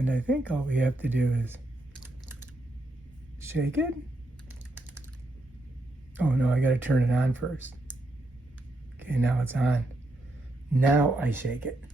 And I think all we have to do is shake it. Oh no, I gotta turn it on first. Okay, now it's on. Now I shake it.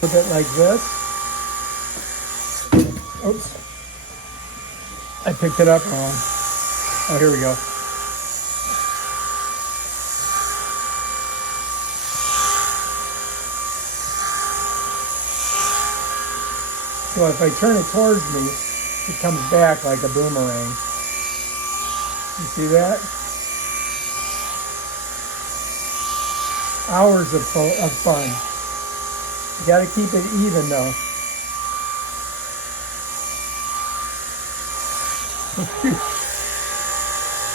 A bit like this. Oops. I picked it up wrong. Oh, here we go. So if I turn it towards me, it comes back like a boomerang. You see that? Hours of fun. You gotta keep it even though.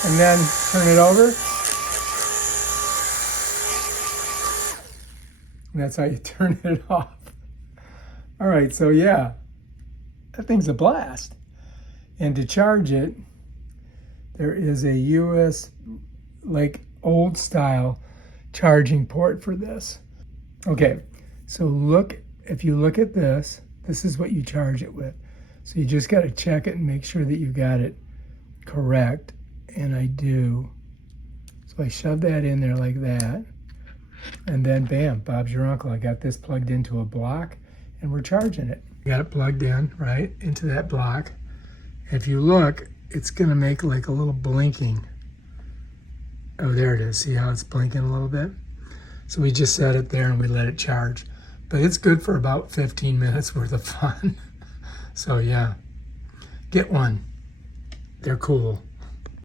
And then turn it over. And that's how you turn it off. All right, so yeah, that thing's a blast. And to charge it, there is a US, like old style charging port for this. Okay. So look, if you look at this, this is what you charge it with. So you just got to check it and make sure that you got it correct. And I do. So I shove that in there like that. And then bam, Bob's your uncle. I got this plugged into a block and we're charging it. Got it plugged in, right, into that block. If you look, it's going to make like a little blinking. Oh, there it is. See how it's blinking a little bit? So we just set it there and we let it charge. But it's good for about 15 minutes worth of fun. So yeah, get one. They're cool.